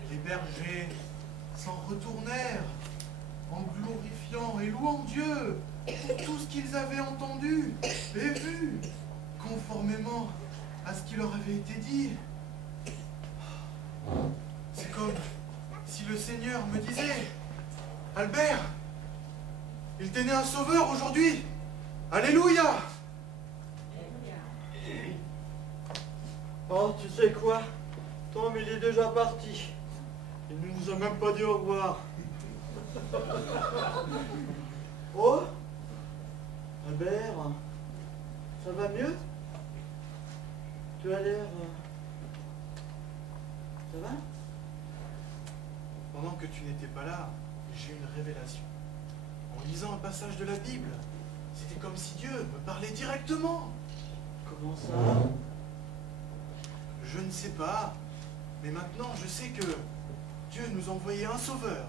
Et les bergers s'en retournèrent en glorifiant et louant Dieu pour tout ce qu'ils avaient entendu et vu, conformément à ce qui leur avait été dit. C'est comme si le Seigneur me disait: Albert, il t'est né un sauveur aujourd'hui. Alléluia! Oh, tu sais quoi? Tom, il est déjà parti. Il ne nous a même pas dit au revoir. Oh, Albert, ça va mieux? Tu as l'air... Ça va? Pendant que tu n'étais pas là, j'ai eu une révélation. En lisant un passage de la Bible, c'était comme si Dieu me parlait directement. Comment ça? Je ne sais pas, mais maintenant je sais que Dieu nous a envoyé un sauveur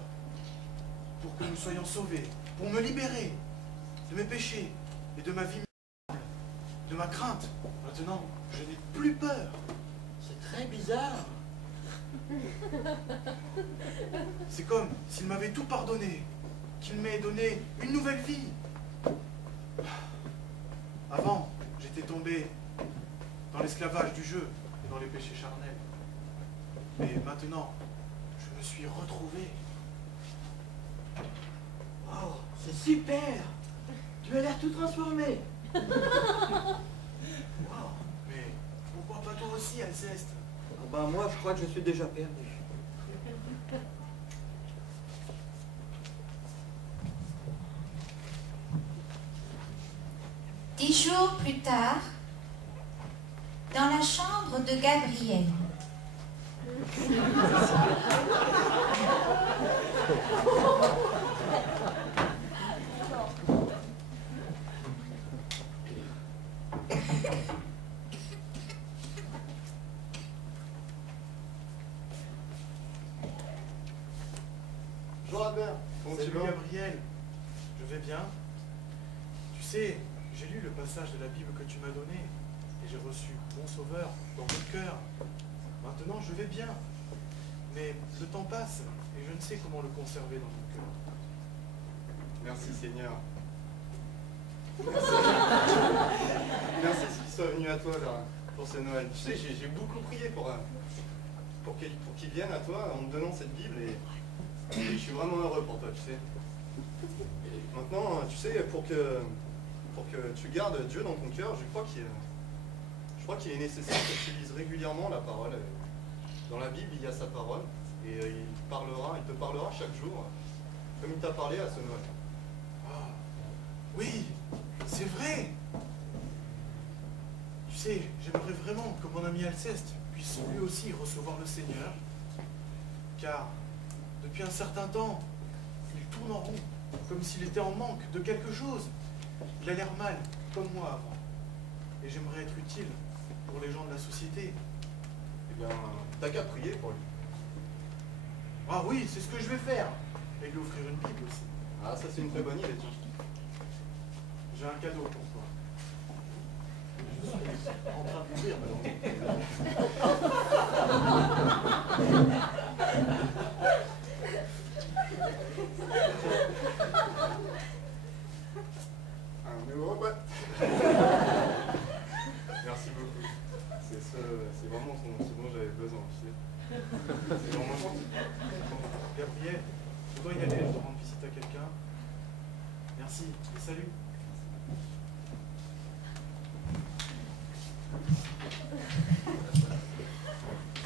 pour que nous soyons sauvés, pour me libérer de mes péchés et de ma vie misérable, de ma crainte. Maintenant, je n'ai plus peur. C'est très bizarre. C'est comme s'il m'avait tout pardonné, qu'il m'ait donné une nouvelle vie. Avant, j'étais tombé dans l'esclavage du jeu et dans les péchés charnels. Mais maintenant, je me suis retrouvé. Oh, c'est super. Tu as l'air tout transformé. Wow. Mais pourquoi pas toi aussi, Alceste? Ah ben moi, je crois que je suis déjà perdu. 10 jours plus tard, dans la chambre de Gabriel. Bonjour Albert. Salut Gabriel, je vais bien. Tu sais, j'ai lu le passage de la Bible que tu m'as donné et j'ai reçu mon sauveur dans mon cœur. Maintenant, je vais bien. Mais le temps passe et je ne sais comment le conserver dans mon cœur. Merci Seigneur. Merci. Merci qu'il soit venu à toi là, pour ce Noël. Tu sais, j'ai beaucoup prié pour qu'il vienne à toi en me donnant cette Bible et je suis vraiment heureux pour toi, tu sais. Et maintenant, tu sais, pour que tu gardes Dieu dans ton cœur, je crois qu'il est nécessaire que tu lises régulièrement la parole. Dans la Bible, il y a sa parole et il te parlera chaque jour, comme il t'a parlé à ce Noël. Ah, oui, c'est vrai. Tu sais, j'aimerais vraiment que mon ami Alceste puisse lui aussi recevoir le Seigneur, car depuis un certain temps, il tourne en rond, comme s'il était en manque de quelque chose. Il a l'air mal, comme moi avant. Et j'aimerais être utile pour les gens de la société. Eh bien, t'as qu'à prier pour lui. Ah oui, c'est ce que je vais faire. Et lui offrir une Bible aussi. Ah, ça c'est une très bonne idée, tiens. J'ai un cadeau pour toi. Je suis en train de lire Un nouveau pote. Merci beaucoup. C'est vraiment ce dont j'avais besoin, tu sais. C'est vraiment gentil. Gabriel, je dois y aller, je dois rendre visite à quelqu'un. Merci et salut.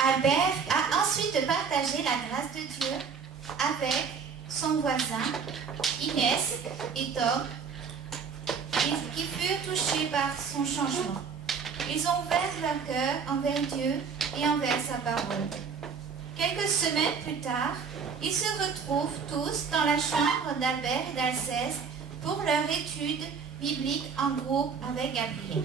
Albert a ensuite partagé la grâce de Dieu avec son voisin, Inès et Tom, qui furent touchés par son changement. Ils ont ouvert leur cœur envers Dieu et envers sa parole. Quelques semaines plus tard, ils se retrouvent tous dans la chambre d'Albert et d'Alceste pour leur étude biblique en groupe avec Gabriel.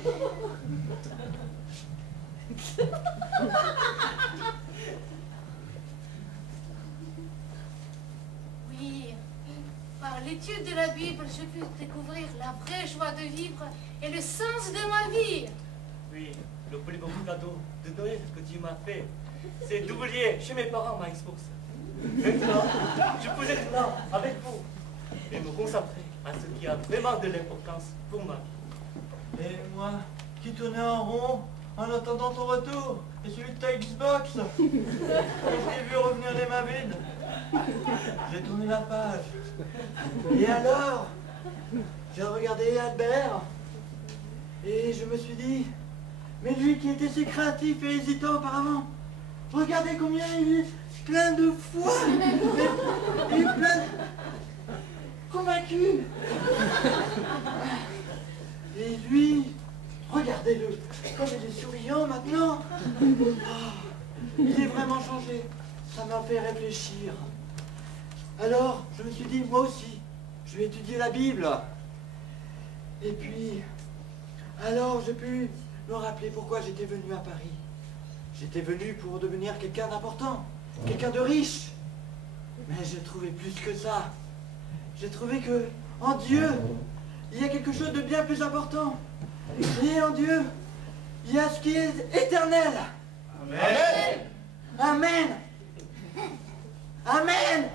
Oui, à l'étude de la Bible, je pus découvrir la vraie joie de vivre et le sens de ma vie. Oui, le plus beau cadeau de Noël que Dieu m'a fait, c'est d'oublier chez mes parents ma Xbox. Maintenant, je peux être là avec vous et me concentrer à ce qui a vraiment de l'importance pour ma vie. Et moi, qui tournais en rond en attendant ton retour et celui de ta Xbox. Quand je t'ai vu revenir les mains vides, j'ai tourné la page. Et alors, j'ai regardé Albert et je me suis dit, mais lui qui était si craintif et hésitant auparavant, regardez combien il est plein de foi et plein de convaincu. Et lui, regardez-le, comme il est souriant maintenant. Il est vraiment changé. Ça m'a fait réfléchir. Alors, je me suis dit, moi aussi, je vais étudier la Bible. Et puis, alors j'ai pu me rappeler pourquoi j'étais venu à Paris. J'étais venu pour devenir quelqu'un d'important, quelqu'un de riche. Mais j'ai trouvé plus que ça. J'ai trouvé que, en Dieu, il y a quelque chose de bien plus important. Et en Dieu, il y a ce qui est éternel. Amen. Amen. Amen.